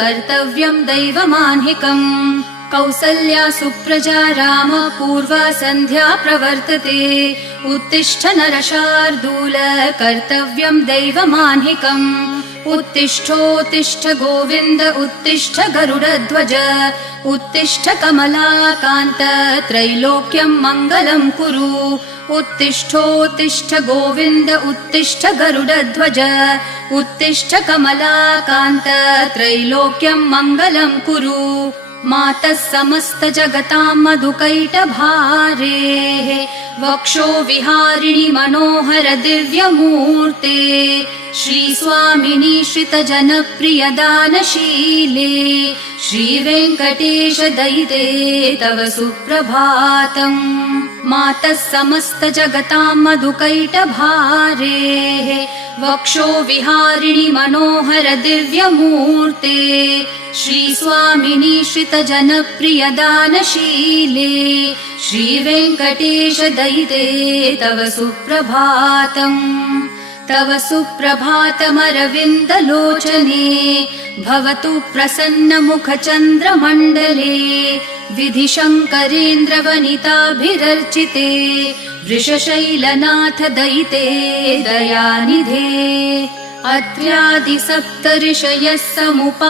कर्तव्यम् दैवमाह्निकम् कौसल्या सुप्रजा राम पूर्वा सन्ध्या प्रवर्तते उत्तिष्ठ नरशार्दूल कर्तव्यम् दैवमाह्निकम् उत्तिष्ठोत्तिष्ठ गोविन्द उत्तिष्ठ गरुडध्वज उत्तिष्ठ कमलाकान्त त्रैलोक्यम् मङ्गलम् कुरु उत्तिष्ठोत्तिष्ठ गोविन्द उत्तिष्ठ गरुडध्वज उत्तिष्ठ कमलाकान्त त्रैलोक्यम् मङ्गलम् कुरु मातः समस्त जगताम् मधुकैटभारेः वक्षो विहारिणि मनोहर दिव्यमूर्ते श्रीस्वामिनि श्रितजनप्रिय दानशीले श्रीवेङ्कटेश दयिते तव सुप्रभातम् मातः समस्त जगताम् मधुकैटभारेः वक्षो विहारिणि मनोहर दिव्यमूर्ते श्रीस्वामिनि श्रितजनप्रिय दानशीले श्रीवेङ्कटेश दयिते तव सुप्रभातम् तव सुप्रभातमरविन्दलोचने भवतु प्रसन्नमुखचन्द्रमण्डले विधिशङ्करेन्द्रवनिताभिरर्चिते वृषशैलनाथ दयिते दयानिधे अत्र्यादि सप्तऋषयः समुपा